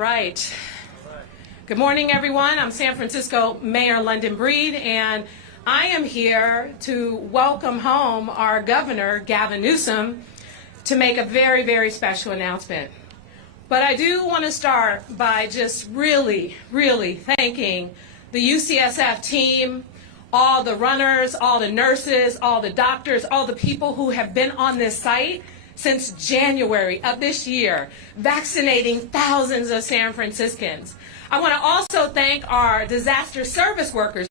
right. Good morning, everyone. I'm San Francisco Mayor London Breed, and I am here to welcome home our governor, Gavin Newsom, to make a very, very special announcement. But I do want to start by just really, really thanking the UCSF team, all the runners, all the nurses, all the doctors, all the people who have been on this site since January of this year, vaccinating thousands of San Franciscans. I want to also thank our disaster service workers.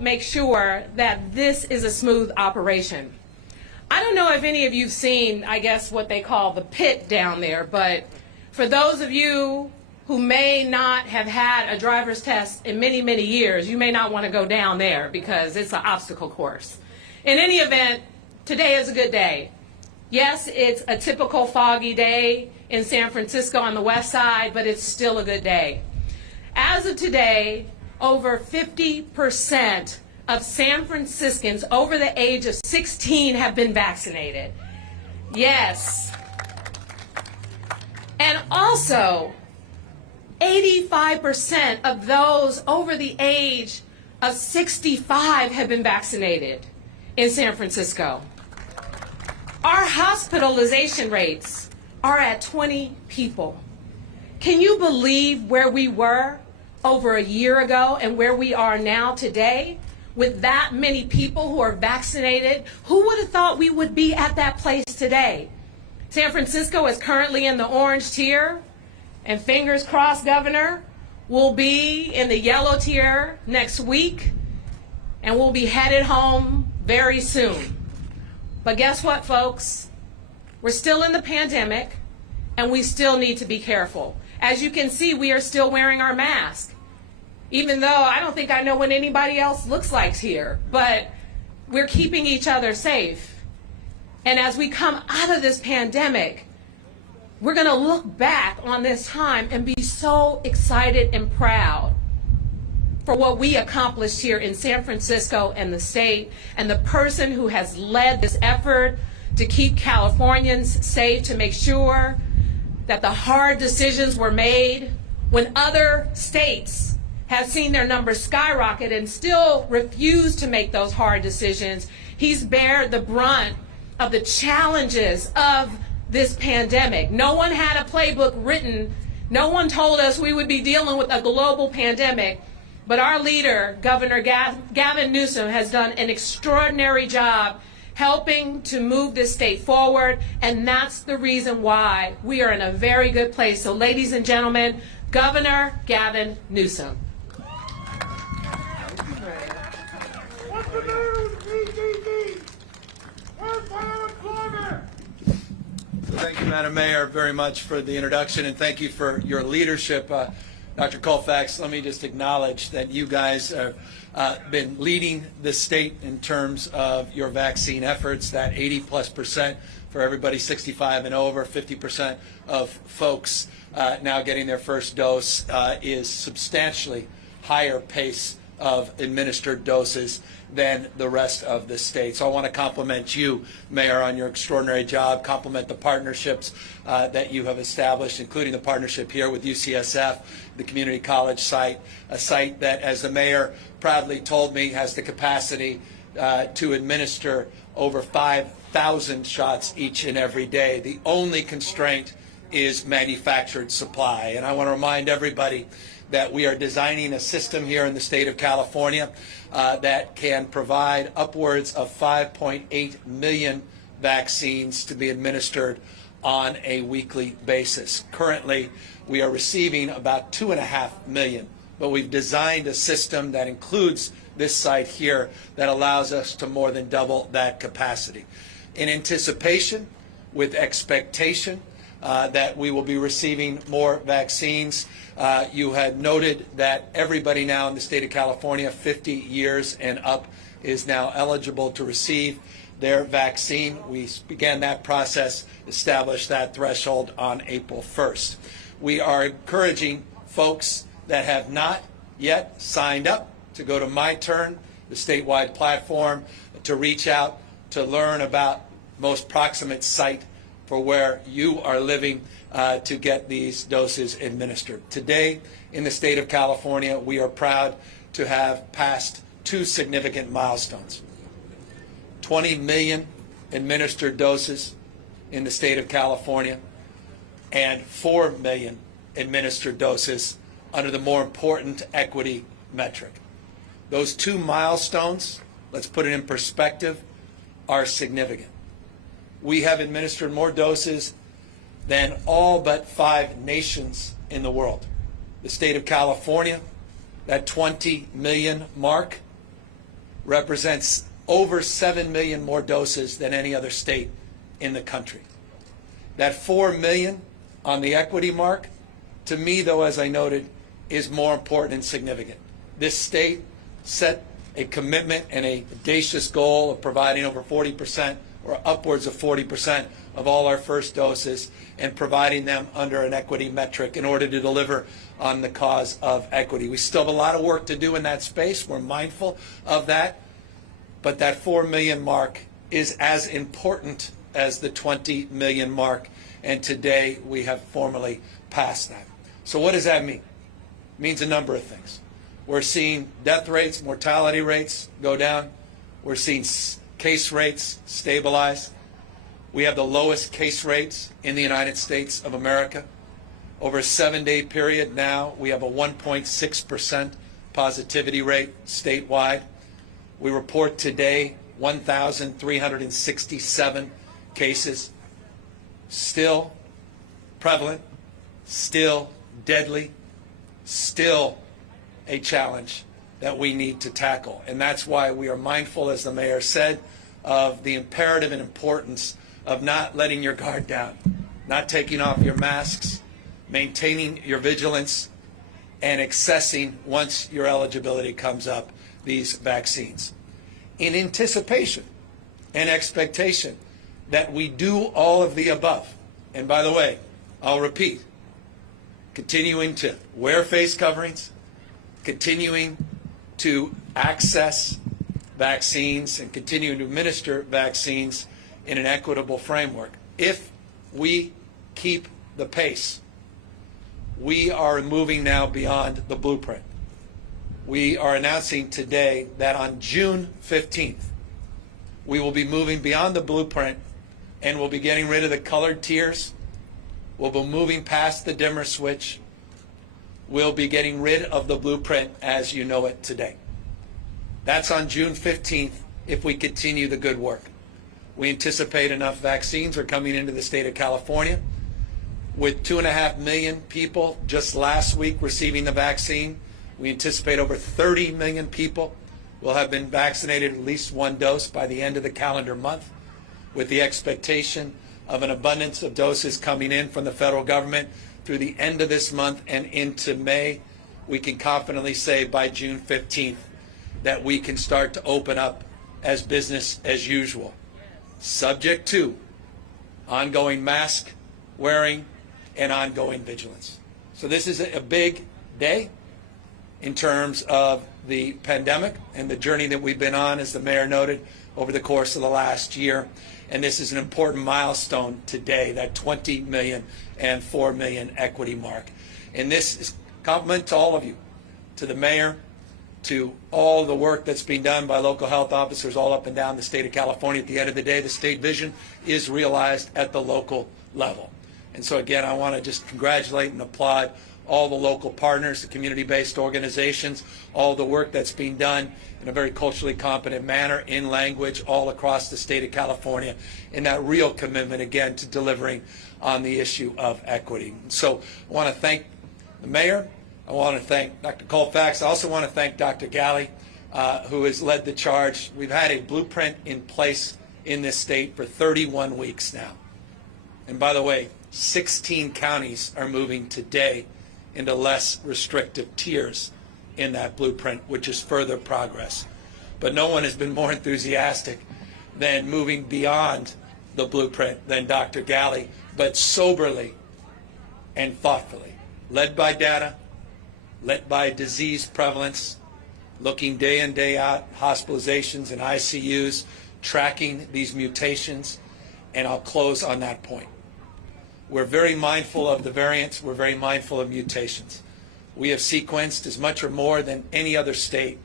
Make sure that this is a smooth operation. I don't know if any of you've seen, I guess, what they call the pit down there, but for those of you who may not have had a driver's test in many, many years, you may not want to go down there because it's an obstacle course. In any event, today is a good day. Yes, it's a typical foggy day in San Francisco on the west side, but it's still a good day. As of today, over 50% of San Franciscans over the age of 16 have been vaccinated. Yes. And also, 85% of those over the age of 65 have been vaccinated in San Francisco. Our hospitalization rates are at 20 people. Can you believe where we were over a year ago and where we are now today with that many people who are vaccinated? Who would have thought we would be at that place today? San Francisco is currently in the orange tier, and fingers crossed, Governor, we'll be in the yellow tier next week, and we'll be headed home very soon. But guess what, folks? We're still in the pandemic, and we still need to be careful. As you can see, we are still wearing our mask, even though I don't think I know what anybody else looks like here, but we're keeping each other safe. And as we come out of this pandemic, we're going to look back on this time and be so excited and proud for what we accomplished here in San Francisco and the state, and the person who has led this effort to keep Californians safe, to make sure that the hard decisions were made when other states have seen their numbers skyrocket and still refuse to make those hard decisions. He's bared the brunt of the challenges of this pandemic. No one had a playbook written. No one told us we would be dealing with a global pandemic. But our leader, Governor Gavin Newsom, has done an extraordinary job helping to move this state forward, and that's the reason why we are in a very good place. So, ladies and gentlemen, Governor Gavin Newsom. What's the matter with PPP? Where's my unemployment? Thank you, Madam Mayor, very much for the introduction, and thank you for your leadership. Dr. Colfax, let me just acknowledge that you guys have been leading the state in terms of your vaccine efforts, that 80+% for everybody 65 and over, 50% of folks now getting their first dose is substantially higher pace of administered doses than the rest of the state. So I want to compliment you, Mayor, on your extraordinary job, compliment the partnerships that you have established, including the partnership here with UCSF, the community college site, a site that, as the Mayor proudly told me, has the capacity to administer over 5,000 shots each and every day. The only constraint is manufactured supply. And I want to remind everybody that we are designing a system here in the state of California that can provide upwards of 5.8 million vaccines to be administered on a weekly basis. Currently, we are receiving about 2.5 million, but we've designed a system that includes this site here that allows us to more than double that capacity. In anticipation, with expectation, that we will be receiving more vaccines. You had noted that everybody now in the state of California, 50 years and up, is now eligible to receive their vaccine. We began that process, established that threshold on April 1st. We are encouraging folks that have not yet signed up to go to My Turn, the statewide platform, to reach out to learn about most proximate site for where you are living to get these doses administered. Today, in the state of California, we are proud to have passed two significant milestones. 20 million administered doses in the state of California and 4 million administered doses under the more important equity metric. Those two milestones, let's put it in perspective, are significant. We have administered more doses than all but 5 nations in the world. The state of California, that 20 million mark, represents over 7 million more doses than any other state in the country. That 4 million on the equity mark, to me, though, as I noted, is more important and significant. This state set a commitment and a audacious goal of providing over 40% or upwards of 40% of all our first doses and providing them under an equity metric in order to deliver on the cause of equity. We still have a lot of work to do in that space. We're mindful of that. But that 4 million mark is as important as the 20 million mark. And today we have formally passed that. So what does that mean? It means a number of things. We're seeing death rates, mortality rates go down. We're seeing case rates stabilize. We have the lowest case rates in the United States of America. Over a 7-day period now, we have a 1.6% positivity rate statewide. We report today 1,367 cases, still prevalent, still deadly, still a challenge that we need to tackle. And that's why we are mindful, as the mayor said, of the imperative and importance of not letting your guard down, not taking off your masks, maintaining your vigilance, and accessing, once your eligibility comes up, these vaccines. In anticipation and expectation that we do all of the above. And by the way, I'll repeat, continuing to wear face coverings, continuing to access vaccines and continuing to administer vaccines in an equitable framework. If we keep the pace, we are moving now beyond the blueprint. We are announcing today that on June 15th, we will be moving beyond the blueprint and we'll be getting rid of the colored tiers. We'll be moving past the dimmer switch. We'll be getting rid of the blueprint as you know it today. That's on June 15th if we continue the good work. We anticipate enough vaccines are coming into the state of California. With 2.5 million people just last week receiving the vaccine, we anticipate over 30 million people will have been vaccinated at least one dose by the end of the calendar month, with the expectation of an abundance of doses coming in from the federal government through the end of this month and into May. We can confidently say by June 15th that we can start to open up as business as usual, subject to ongoing mask wearing and ongoing vigilance. So this is a big day in terms of the pandemic and the journey that we've been on, as the mayor noted, over the course of the last year. And this is an important milestone today, that 20 million and 4 million equity mark. And this is a compliment to all of you, to the mayor, to all the work that's being done by local health officers all up and down the state of California. At the end of the day, the state vision is realized at the local level. And so again, I want to just congratulate and applaud all the local partners, the community-based organizations, all the work that's being done in a very culturally competent manner in language all across the state of California, and that real commitment, again, to delivering on the issue of equity. So I want to thank the mayor. I want to thank Dr. Colfax. I also want to thank Dr. Ghaly, who has led the charge. We've had a blueprint in place in this state for 31 weeks now. And by the way, 16 counties are moving today into less restrictive tiers in that blueprint, which is further progress. But no one has been more enthusiastic than moving beyond the blueprint than Dr. Ghaly, but soberly and thoughtfully, led by data, led by disease prevalence, looking day in, day out, hospitalizations and ICUs, tracking these mutations, and I'll close on that point. We're very mindful of the variants. We're very mindful of mutations. We have sequenced as much or more than any other state.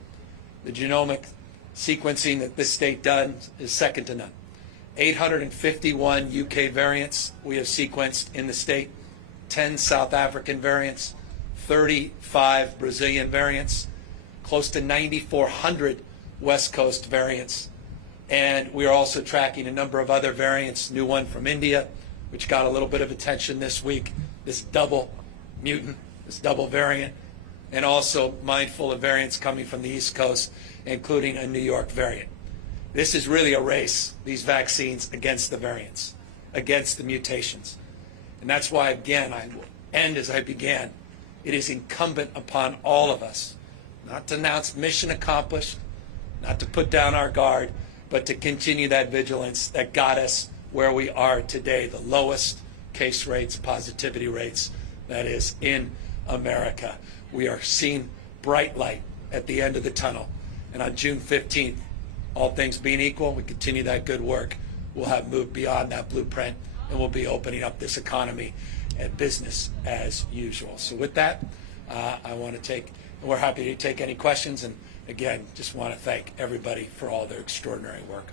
The genomic sequencing that this state does is second to none. 851 UK variants we have sequenced in the state, 10 South African variants, 35 Brazilian variants, close to 9,400 West Coast variants. And we are also tracking a number of other variants, new one from India, which got a little bit of attention this week, this double mutant, this double variant, and also mindful of variants coming from the East Coast, including a New York variant. This is really a race, these vaccines, against the variants, against the mutations. And that's why, again, I will end as I began. It is incumbent upon all of us not to announce mission accomplished, not to put down our guard, but to continue that vigilance that got us where we are today, the lowest case rates, positivity rates, that is, in America. We are seeing bright light at the end of the tunnel. And on June 15th, all things being equal, we continue that good work. We'll have moved beyond that blueprint, and we'll be opening up this economy and business as usual. So with that, we're happy to take any questions. And again, just want to thank everybody for all their extraordinary work.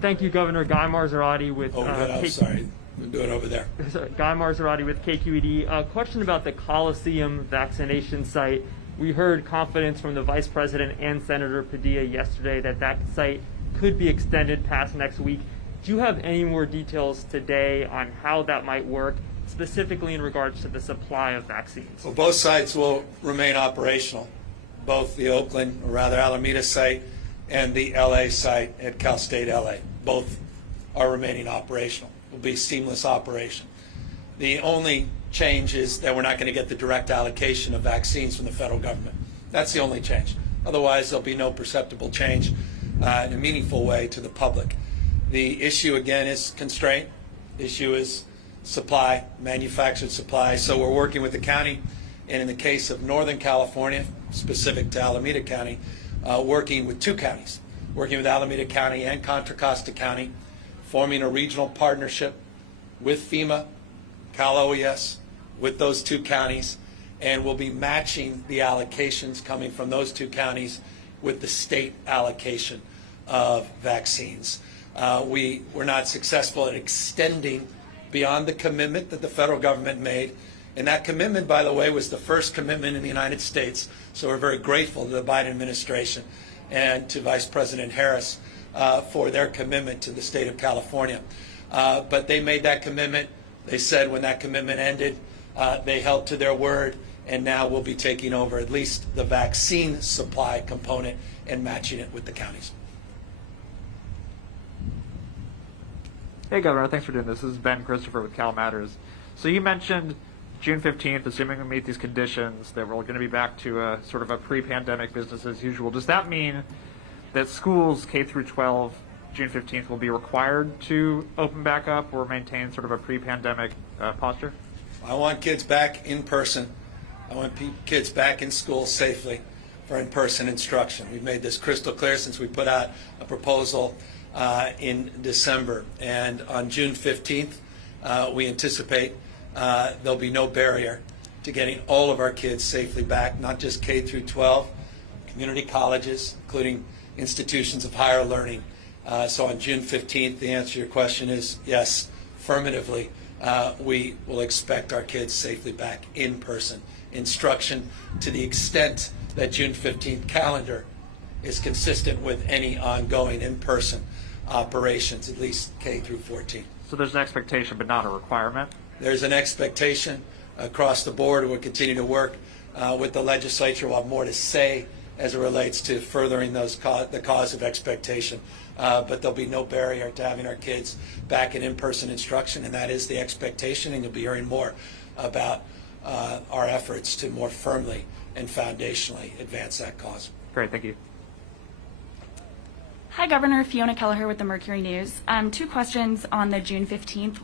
Thank you, Governor. Guy Marzorati with Sorry, I'm doing it over there. Guy Marzorati with KQED. A question about the Coliseum vaccination site. We heard confidence from the Vice President and Senator Padilla yesterday that that site could be extended past next week. Do you have any more details today on how that might work, specifically in regards to the supply of vaccines? Well, both sites will remain operational, both the Oakland, or rather Alameda site, and the LA site at Cal State LA. Both are remaining operational. It will be seamless operation. The only change is that we're not going to get the direct allocation of vaccines from the federal government. That's the only change. Otherwise, there'll be no perceptible change in a meaningful way to the public. The issue, again, is constraint. The issue is supply, manufactured supply. So we're working with the county, and in the case of Northern California, specific to Alameda County, working with two counties, working with Alameda County and Contra Costa County, forming a regional partnership with FEMA, Cal OES, with those two counties, and we'll be matching the allocations coming from those two counties with the state allocation of vaccines. We were not successful at extending beyond the commitment that the federal government made. And that commitment, by the way, was the first commitment in the United States. So we're very grateful to the Biden administration and to Vice President Harris for their commitment to the state of California. But they made that commitment. They said when that commitment ended, they held to their word, and now we'll be taking over at least the vaccine supply component and matching it with the counties. Hey, Governor, thanks for doing this. This is Ben Christopher with Cal Matters. So you mentioned June 15th, assuming we meet these conditions, that we're going to be back to a sort of a pre-pandemic business as usual. Does that mean that schools K through 12, June 15th, will be required to open back up or maintain sort of a pre-pandemic posture? I want kids back in person. I want kids back in school safely for in-person instruction. We've made this crystal clear since we put out a proposal in December. And on June 15th, we anticipate there'll be no barrier to getting all of our kids safely back, not just K through 12, community colleges, including institutions of higher learning. So on June 15th, the answer to your question is yes, affirmatively, we will expect our kids safely back in person instruction to the extent that June 15th calendar is consistent with any ongoing in-person operations, at least K through 14. So there's an expectation but not a requirement? There's an expectation across the board. We'll continue to work with the legislature. We'll have more to say as it relates to furthering those the cause of expectation. But there'll be no barrier to having our kids back in in-person instruction, and that is the expectation, and you'll be hearing more about our efforts to more firmly and foundationally advance that cause. Great, thank you. Hi, Governor. Fiona Kelleher with the Mercury News. Two questions on the June 15th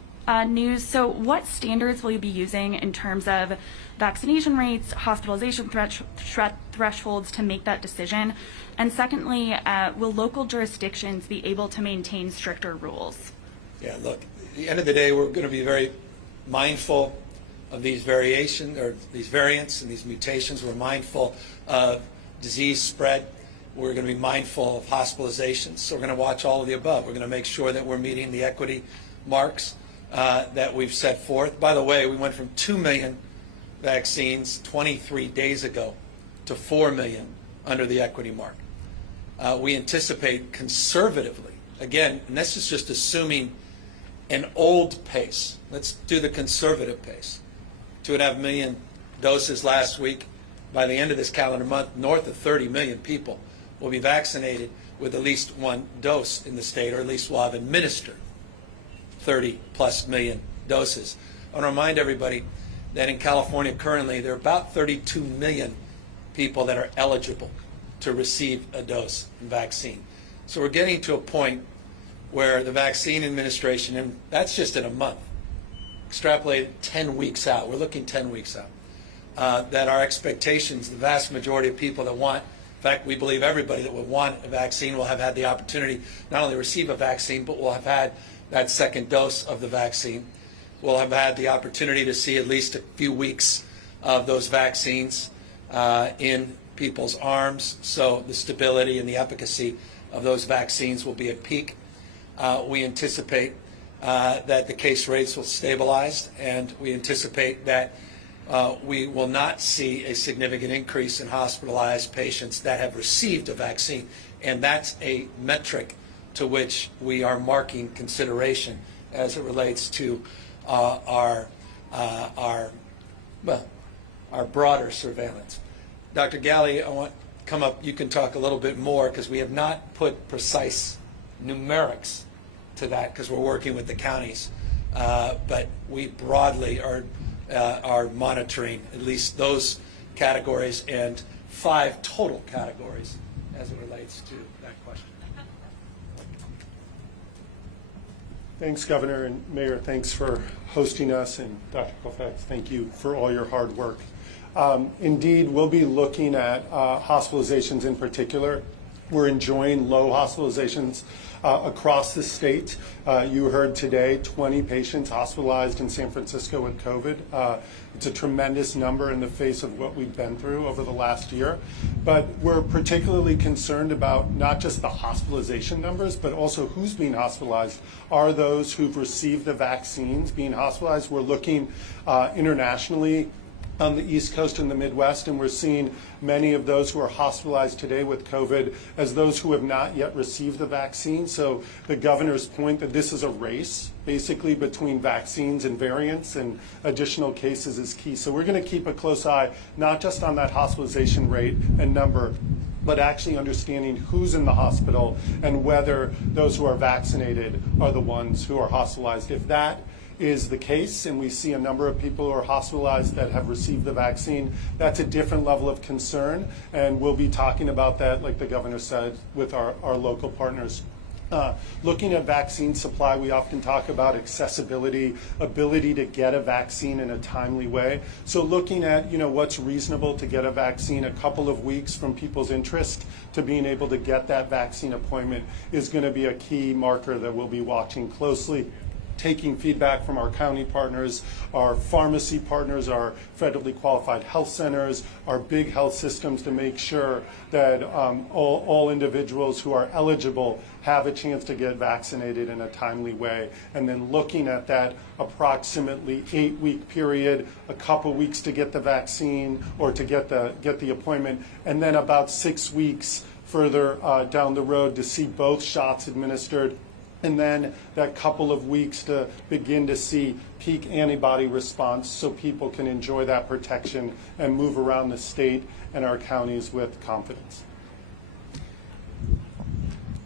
news. So what standards will you be using in terms of vaccination rates, hospitalization thresholds to make that decision? And secondly, will local jurisdictions be able to maintain stricter rules? Yeah, look, at the end of the day, we're going to be very mindful of these variants and these mutations. We're mindful of disease spread. We're going to be mindful of hospitalizations. So we're going to watch all of the above. We're going to make sure that we're meeting the equity marks that we've set forth. By the way, we went from 2 million vaccines 23 days ago to 4 million under the equity mark. We anticipate conservatively, again, and this is just assuming an old pace. Let's do the conservative pace. 2.5 million doses last week. By the end of this calendar month, north of 30 million people will be vaccinated with at least one dose in the state, or at least will have administered 30+ million doses. I want to remind everybody that in California currently there are about 32 million people that are eligible to receive a dose of vaccine. So we're getting to a point where the vaccine administration, and that's just in a month, extrapolated 10 weeks out, we're looking 10 weeks out, that our expectations, the vast majority of people that want, in fact, we believe everybody that would want a vaccine will have had the opportunity not only to receive a vaccine, but will have had that second dose of the vaccine. We'll have had the opportunity to see at least a few weeks of those vaccines in people's arms, so the stability and the efficacy of those vaccines will be at peak. We anticipate that the case rates will stabilize, and we anticipate that we will not see a significant increase in hospitalized patients that have received a vaccine, and that's a metric to which we are marking consideration as it relates to our broader surveillance. Dr. Ghaly, I want to come up. You can talk a little bit more because we have not put precise numerics to that because we're working with the counties, but we broadly are monitoring at least those categories and 5 total categories as it relates to that question. Thanks, Governor and Mayor. Thanks for hosting us, and Dr. Colfax, thank you for all your hard work. Indeed, we'll be looking at hospitalizations in particular. We're enjoying low hospitalizations across the state. You heard today 20 patients hospitalized in San Francisco with COVID. It's a tremendous number in the face of what we've been through over the last year. But we're particularly concerned about not just the hospitalization numbers, but also who's being hospitalized. Are those who've received the vaccines being hospitalized? We're looking internationally on the East Coast and the Midwest, and we're seeing many of those who are hospitalized today with COVID as those who have not yet received the vaccine. So the governor's point that this is a race basically between vaccines and variants and additional cases is key. So we're going to keep a close eye not just on that hospitalization rate and number, but actually understanding who's in the hospital and whether those who are vaccinated are the ones who are hospitalized. If that is the case, and we see a number of people who are hospitalized that have received the vaccine, that's a different level of concern, and we'll be talking about that, like the governor said, with our local partners. Looking at vaccine supply, we often talk about accessibility, ability to get a vaccine in a timely way. So looking at, what's reasonable to get a vaccine, a couple of weeks from people's interest to being able to get that vaccine appointment is going to be a key marker that we'll be watching closely. Taking feedback from our county partners, our pharmacy partners, our federally qualified health centers, our big health systems to make sure that all individuals who are eligible have a chance to get vaccinated in a timely way. And then looking at that approximately 8-week period, a couple weeks to get the vaccine or to get the appointment, and then about 6 weeks further down the road to see both shots administered. And then that couple of weeks to begin to see peak antibody response so people can enjoy that protection and move around the state and our counties with confidence.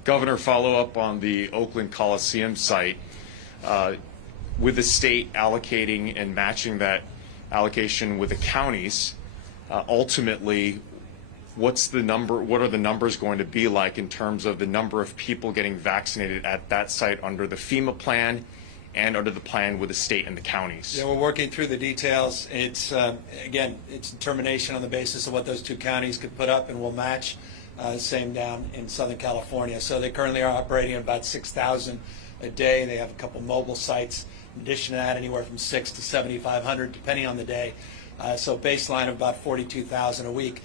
Governor, follow up on the Oakland Coliseum site. With the state allocating and matching that allocation with the counties, ultimately, what are the numbers going to be like in terms of the number of people getting vaccinated at that site under the FEMA plan? and under the plan with the state and the counties? Yeah, we're working through the details. It's, again, it's determination on the basis of what those two counties could put up, and we'll match. Same down in Southern California. So they currently are operating at about 6,000 a day. They have a couple mobile sites. In addition to that, anywhere from 6 to 7,500, depending on the day. So baseline of about 42,000 a week.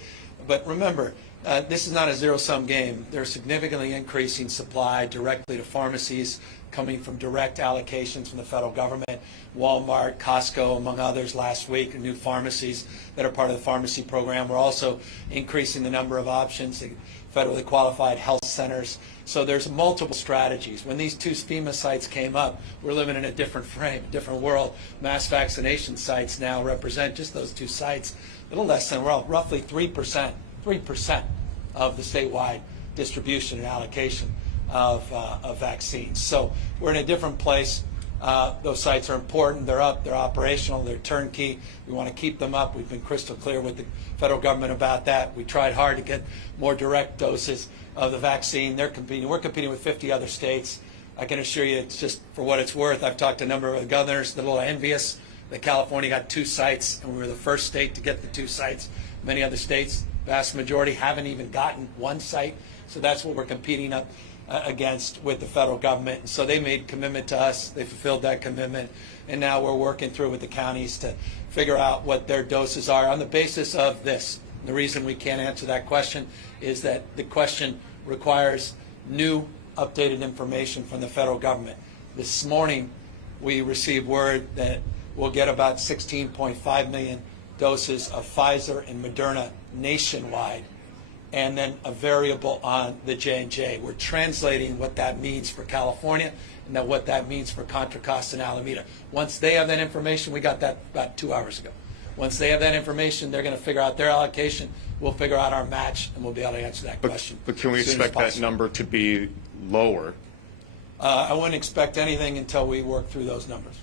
But remember, this is not a zero-sum game. They're significantly increasing supply directly to pharmacies, coming from direct allocations from the federal government. Walmart, Costco, among others, last week, new pharmacies that are part of the pharmacy program. We're also increasing the number of options, federally qualified health centers. So there's multiple strategies. When these two FEMA sites came up, we're living in a different frame, a different world. Mass vaccination sites now represent, just those two sites, a little less than, well, roughly 3% of the statewide distribution and allocation of vaccines. So we're in a different place. Those sites are important. They're up. They're operational. They're turnkey. We want to keep them up. We've been crystal clear with the federal government about that. We tried hard to get more direct doses of the vaccine. They're competing. We're competing with 50 other states. I can assure you, it's just for what it's worth. I've talked to a number of governors. They're a little envious that California got 2 sites, and we were the first state to get the 2 sites. Many other states, vast majority, haven't even gotten 1 site. So that's what we're competing up against with the federal government. And so they made commitment to us. They fulfilled that commitment. And now we're working through with the counties to figure out what their doses are on the basis of this. The reason we can't answer that question is that the question requires new updated information from the federal government. This morning we received word that we'll get about 16.5 million doses of Pfizer and Moderna nationwide, and then a variable on the J&J. We're translating what that means for California and then what that means for Contra Costa and Alameda. Once they have that information, we got that about 2 hours ago. Once they have that information, they're going to figure out their allocation. We'll figure out our match, and we'll be able to answer that question. But can we as soon as expect that possible. number to be lower? I wouldn't expect anything until we work through those numbers.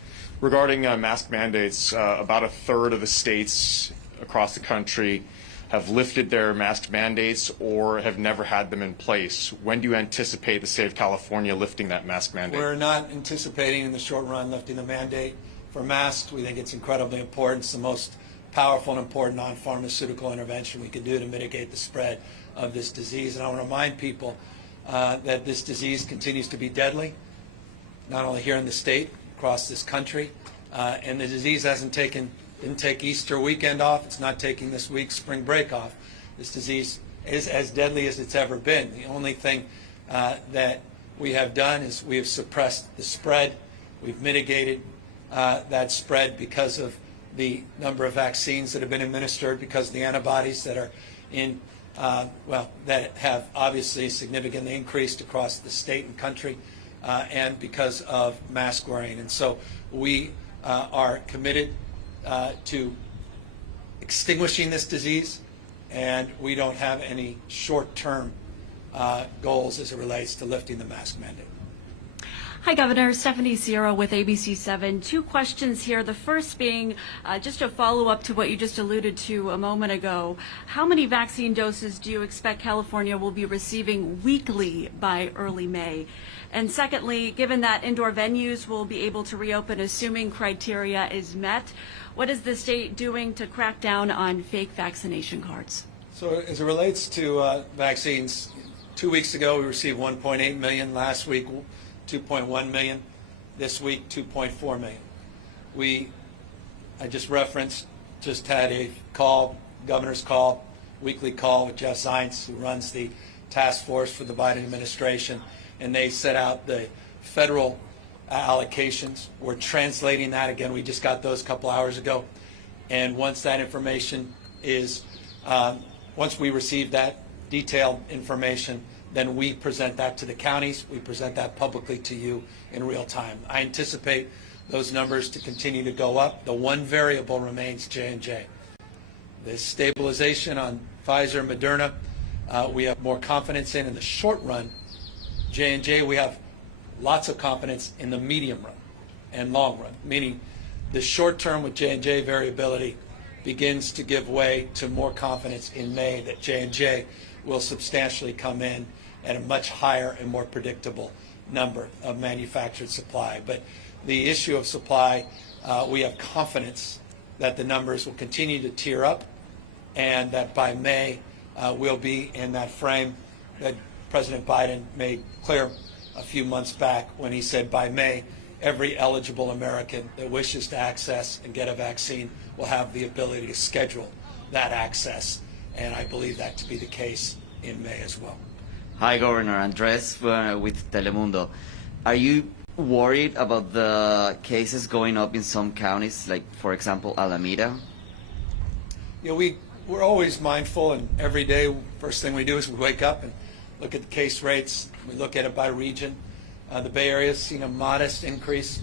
Regarding mask mandates, about a third of the states across the country have lifted their mask mandates or have never had them in place. When do you anticipate the state of California lifting that mask mandate? We're not anticipating in the short run lifting the mandate for masks. We think it's incredibly important. It's the most powerful and important non-pharmaceutical intervention we can do to mitigate the spread of this disease. And I want to remind people that this disease continues to be deadly, not only here in the state, across this country. And the disease didn't take Easter weekend off. It's not taking this week's spring break off. This disease is as deadly as it's ever been. The only thing that we have done is we have suppressed the spread. We've mitigated that spread because of the number of vaccines that have been administered, because of the antibodies that are in, that have obviously significantly increased across the state and country, and because of mask wearing. And so we are committed to extinguishing this disease, and we don't have any short-term goals as it relates to lifting the mask mandate. Hi, Governor. Stephanie Sierra with ABC7. 2 questions here. The first being just a follow-up to what you just alluded to a moment ago. How many vaccine doses do you expect California will be receiving weekly by early May? And secondly, given that indoor venues will be able to reopen assuming criteria is met, what is the state doing to crack down on fake vaccination cards? So as it relates to vaccines, 2 weeks ago we received 1.8 million. Last week, 2.1 million. This week, 2.4 million. I just referenced, just had a call, governor's call, weekly call with Jeff Zients, who runs the task force for the Biden administration, and they set out the federal allocations. We're translating that. Again, we just got those a couple hours ago. And once that information is, once we receive that detailed information, then we present that to the counties. We present that publicly to you in real time. I anticipate those numbers to continue to go up. The one variable remains J&J. The stabilization on Pfizer and Moderna, we have more confidence in the short run. J&J, we have lots of confidence in the medium run and long run, meaning the short term with J&J variability begins to give way to more confidence in May that J&J will substantially come in at a much higher and more predictable number of manufactured supply. But the issue of supply, we have confidence that the numbers will continue to tier up, and that by May we'll be in that frame that President Biden made clear a few months back when he said by May every eligible American that wishes to access and get a vaccine will have the ability to schedule that access, and I believe that to be the case in May as well. Hi, Governor. Andres with Telemundo. Are you worried about the cases going up in some counties, like, for example, Alameda? You know, we're always mindful, and every day, first thing we do is we wake up and look at the case rates. We look at it by region. The Bay Area has seen a modest increase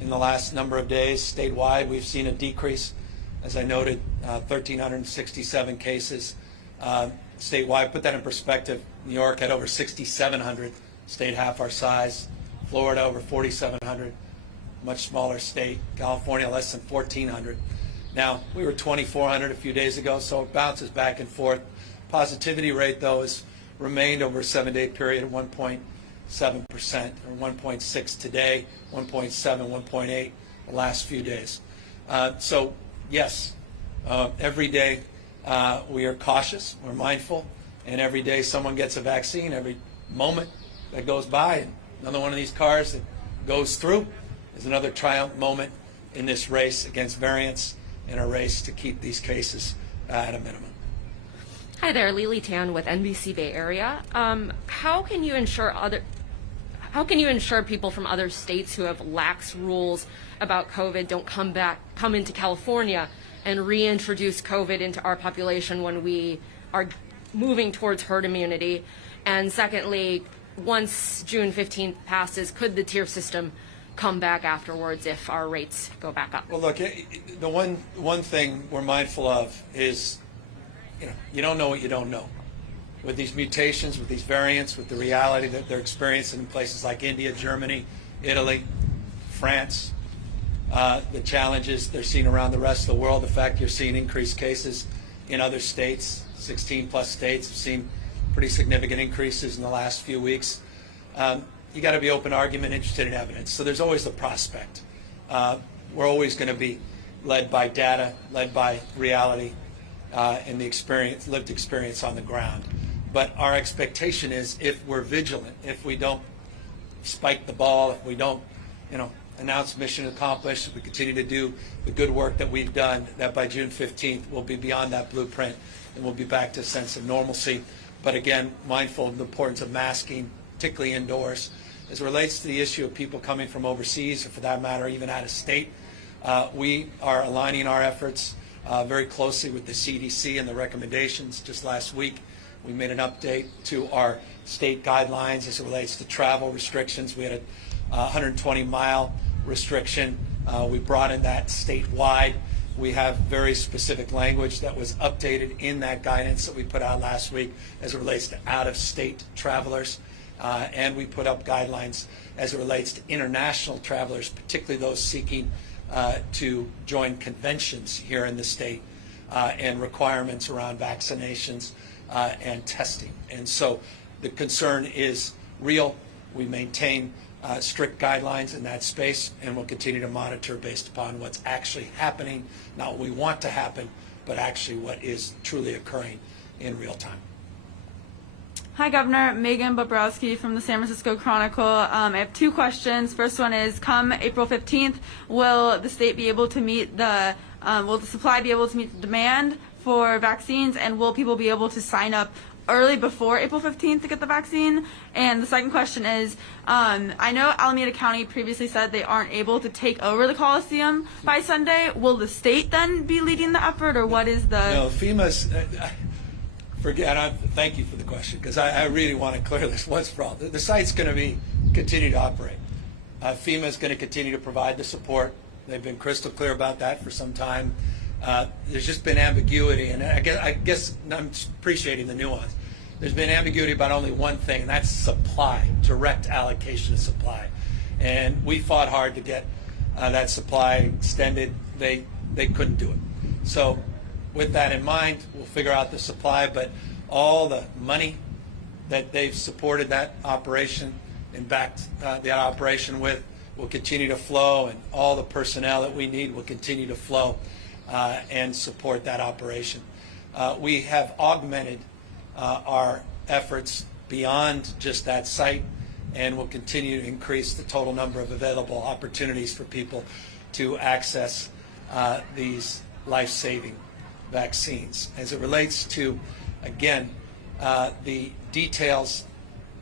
in the last number of days. Statewide, we've seen a decrease. As I noted, 1,367 cases statewide. Put that in perspective, New York had over 6,700, state half our size. Florida over 4,700, much smaller state. California less than 1,400. Now, we were 2,400 a few days ago, so it bounces back and forth. Positivity rate, though, has remained over a 7-day period at 1.7%, or 1.6 today, 1.7, 1.8 the last few days. So, yes, every day we are cautious, we're mindful, and every day someone gets a vaccine, every moment that goes by, and another one of these cars that goes through is another triumph moment in this race against variants, in a race to keep these cases at a minimum. Hi there, Lily Tan with NBC Bay Area. How can you ensure people from other states who have lax rules about COVID don't come into California and reintroduce COVID into our population when we are moving towards herd immunity? And secondly, once June 15th passes, could the tier system come back afterwards if our rates go back up? Well, look, the one thing we're mindful of is, you don't know what you don't know. With these mutations, with these variants, with the reality that they're experiencing in places like India, Germany, Italy, France, the challenges they're seeing around the rest of the world, the fact you're seeing increased cases in other states, 16 plus states have seen pretty significant increases in the last few weeks. You got to be open argument, interested in evidence. So there's always the prospect. We're always going to be led by data, led by reality, and the lived experience on the ground. But our expectation is, if we're vigilant, if we don't spike the ball, if we don't, announce mission accomplished, if we continue to do the good work that we've done, that by June 15th we'll be beyond that blueprint and we'll be back to a sense of normalcy. But again, mindful of the importance of masking, particularly indoors. As it relates to the issue of people coming from overseas, or for that matter, even out of state, we are aligning our efforts very closely with the CDC and the recommendations. Just last week, we made an update to our state guidelines as it relates to travel restrictions. We had a 120-mile restriction. We brought in that statewide. We have very specific language that was updated in that guidance that we put out last week as it relates to out-of-state travelers. And we put up guidelines as it relates to international travelers, particularly those seeking to join conventions here in the state, and requirements around vaccinations and testing. And so the concern is real. We maintain strict guidelines in that space, and we'll continue to monitor based upon what's actually happening, not what we want to happen, but actually what is truly occurring in real time. Hi, Governor. Megan Bobrowski from the San Francisco Chronicle. I have two questions. First one is, come April 15th, will the state be able to meet will the supply be able to meet the demand for vaccines, and will people be able to sign up early before April 15th to get the vaccine? And the second question is, I know Alameda County previously said they aren't able to take over the Coliseum by Sunday. Will the state then be leading the effort, or what is the... No, FEMA's... thank you for the question, because I really want to clear this once for all. The site's going to continue to operate. FEMA is going to continue to provide the support. They've been crystal clear about that for some time. There's just been ambiguity, and I guess I'm appreciating the nuance. There's been ambiguity about only one thing, and that's supply, direct allocation of supply. And we fought hard to get that supply extended. They couldn't do it. So with that in mind, we'll figure out the supply, but all the money that they've supported that operation and backed that operation with will continue to flow, and all the personnel that we need will continue to flow and support that operation. We have augmented our efforts beyond just that site, and will continue to increase the total number of available opportunities for people to access these life-saving vaccines. As it relates to, again, the details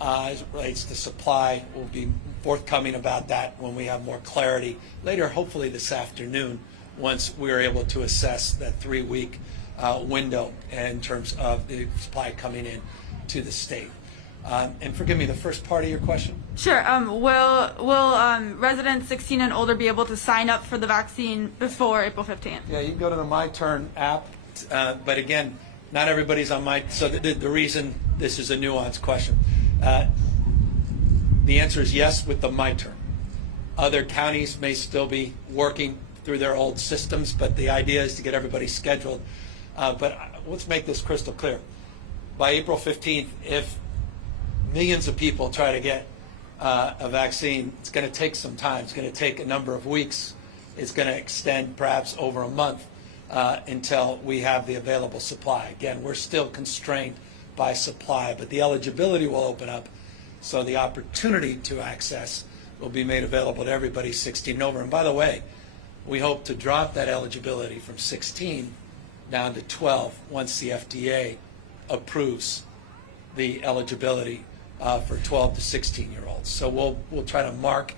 as it relates to supply, we'll be forthcoming about that when we have more clarity later, hopefully this afternoon, once we're able to assess that 3-week window in terms of the supply coming in to the state. And forgive me, the first part of your question? Sure. Will residents 16 and older be able to sign up for the vaccine before April 15th? Yeah, you can go to the My Turn app, but again, not everybody's on My. So the reason this is a nuanced question, the answer is yes with the My Turn. Other counties may still be working through their old systems, but the idea is to get everybody scheduled. But let's make this crystal clear. By April 15th, if millions of people try to get a vaccine, it's going to take some time. It's going to take a number of weeks. It's going to extend perhaps over a month until we have the available supply. Again, we're still constrained by supply, but the eligibility will open up, so the opportunity to access will be made available to everybody 16 and over. And by the way, we hope to drop that eligibility from 16 down to 12 once the FDA approves the eligibility for 12 to 16-year-olds. So we'll try to mark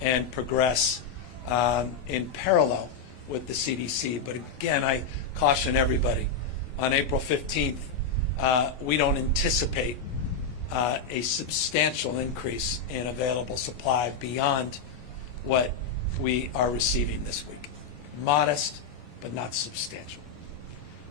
and progress in parallel with the CDC. But again, I caution everybody, on April 15th, we don't anticipate a substantial increase in available supply beyond what we are receiving this week. Modest, but not substantial.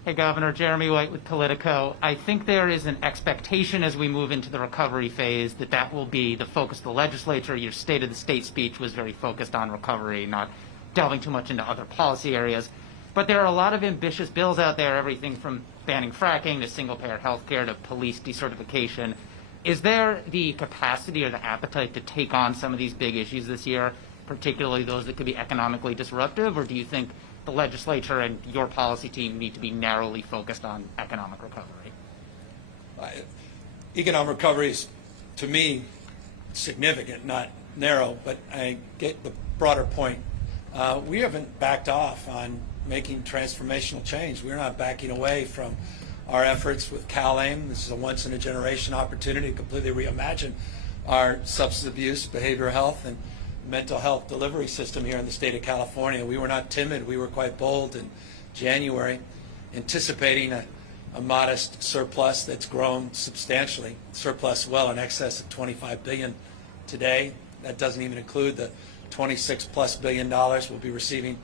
Hey, Governor, Jeremy White with Politico. I think there is an expectation as we move into the recovery phase that that will be the focus of the legislature. Your State of the State speech was very focused on recovery, not delving too much into other policy areas. But there are a lot of ambitious bills out there, everything from banning fracking to single-payer health care to police decertification. Is there the capacity or the appetite to take on some of these big issues this year, particularly those that could be economically disruptive, or do you think the legislature and your policy team need to be narrowly focused on economic recovery? Economic recovery is, to me, significant, not narrow, but I get the broader point. We haven't backed off on making transformational change. We're not backing away from our efforts with CalAIM. This is a once-in-a-generation opportunity to completely reimagine our substance abuse, behavioral health, and mental health delivery system here in the state of California. We were not timid. We were quite bold in January, anticipating a modest surplus that's grown substantially, surplus well in excess of $25 billion today. That doesn't even include the $26+ billion we'll be receiving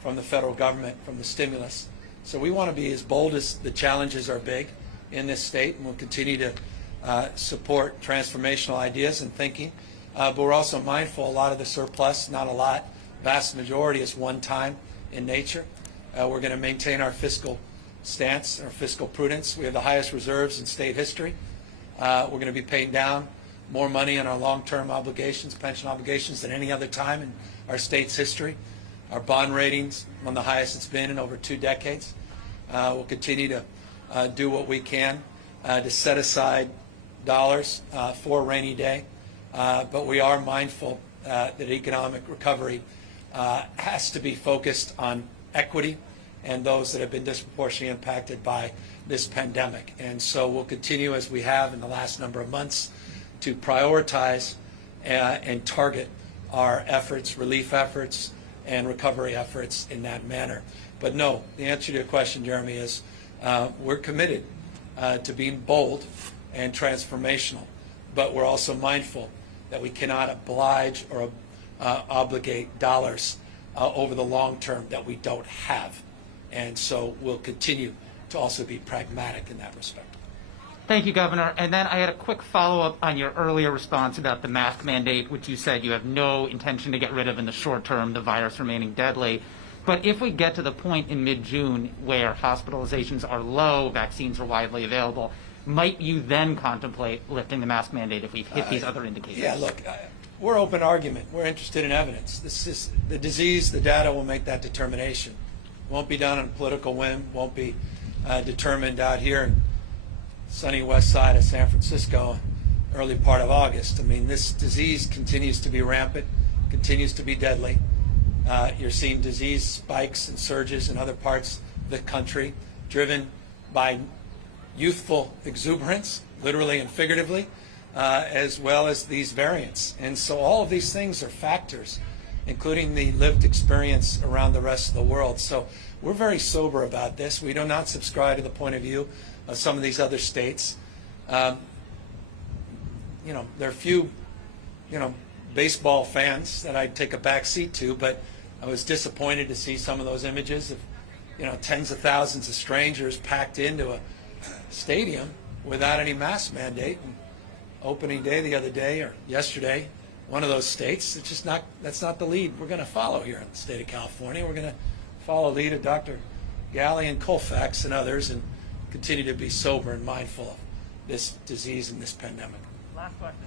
from the federal government from the stimulus. So we want to be as bold as the challenges are big in this state, and we'll continue to support transformational ideas and thinking. But we're also mindful a lot of the surplus, not a lot, vast majority is one-time in nature. We're going to maintain our fiscal stance, our fiscal prudence. We have the highest reserves in state history. We're going to be paying down more money on our long-term obligations, pension obligations, than any other time in our state's history. Our bond ratings, one of the highest it's been in over 2 decades. We'll continue to do what we can to set aside dollars for a rainy day. But we are mindful that economic recovery has to be focused on equity and those that have been disproportionately impacted by this pandemic. And so we'll continue, as we have in the last number of months, to prioritize and target our efforts, relief efforts, and recovery efforts in that manner. But no, the answer to your question, Jeremy, is we're committed to being bold and transformational, but we're also mindful that we cannot oblige or obligate dollars over the long term that we don't have. And so we'll continue to also be pragmatic in that respect. Thank you, Governor. And then I had a quick follow-up on your earlier response about the mask mandate, which you said you have no intention to get rid of in the short term, the virus remaining deadly. But if we get to the point in mid-June where hospitalizations are low, vaccines are widely available, might you then contemplate lifting the mask mandate if we've hit these other indicators? Yeah, look, we're open argument. We're interested in evidence. This is the disease, the data will make that determination. Won't be done on a political whim, won't be determined out here in sunny west side of San Francisco early part of August. I mean, this disease continues to be rampant, continues to be deadly. You're seeing disease spikes and surges in other parts of the country, driven by youthful exuberance, literally and figuratively, as well as these variants. And so all of these things are factors, including the lived experience around the rest of the world. So we're very sober about this. We do not subscribe to the point of view of some of these other states. You know, there are few, baseball fans that I'd take a back seat to, but I was disappointed to see some of those images of, tens of thousands of strangers packed into a stadium without any mask mandate. And opening day the other day or yesterday, one of those states, that's not the lead we're going to follow here in the state of California. We're going to follow the lead of Dr. Galley and Colfax and others and continue to be sober and mindful of this disease and this pandemic. Last question.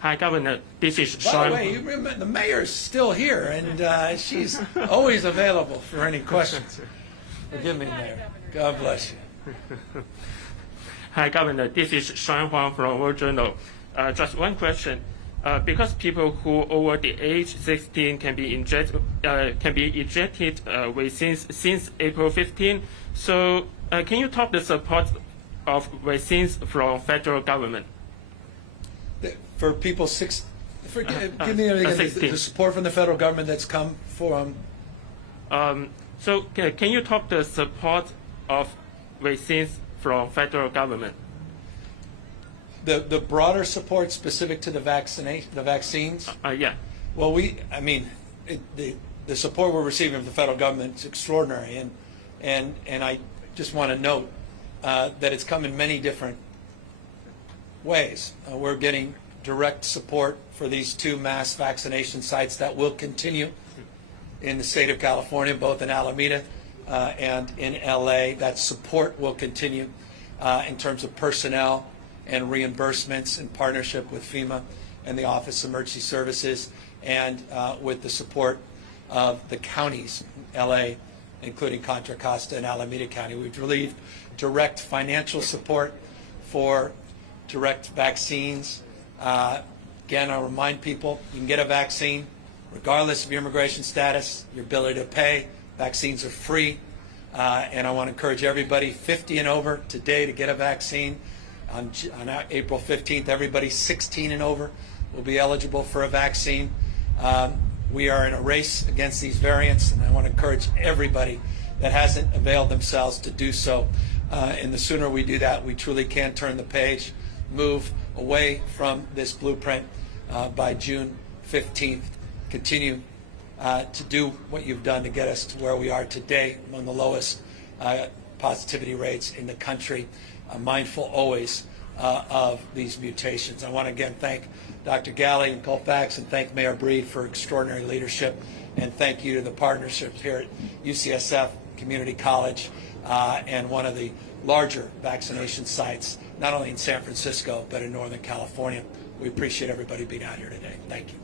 Hi, Governor. This is By Sean. the way, you remember, the mayor's still here, and she's always available for any questions. Forgive me, Mayor. God bless you. Hi, Governor. This is Sean Huang from World Journal. Just one question. Because people who over the age 16 can be ejected since April 15. So, can you talk the support of vaccines from federal government? For people give me the support from the federal government that's come from. So, can you talk the support of vaccines from federal government? The broader support specific to the vaccines? Yeah. Well, the support we're receiving from the federal government is extraordinary, and I just want to note that it's come in many different ways. We're getting direct support for these 2 mass vaccination sites that will continue in the state of California, both in Alameda and in LA. That support will continue in terms of personnel and reimbursements in partnership with FEMA and the Office of Emergency Services, and with the support of the counties, LA, including Contra Costa and Alameda County. We've relieved direct financial support for direct vaccines. Again, I'll remind people, you can get a vaccine regardless of your immigration status, your ability to pay. Vaccines are free. And I want to encourage everybody 50 and over today to get a vaccine. On April 15th, everybody 16 and over will be eligible for a vaccine. We are in a race against these variants, and I want to encourage everybody that hasn't availed themselves to do so. And the sooner we do that, we truly can turn the page, move away from this blueprint by June 15th. Continue to do what you've done to get us to where we are today, among the lowest positivity rates in the country, mindful always of these mutations. I want to again thank Dr. Galley and Colfax and thank Mayor Breed for extraordinary leadership, and thank you to the partnerships here at UCSF Community College and one of the larger vaccination sites, not only in San Francisco, but in Northern California. We appreciate everybody being out here today. Thank you.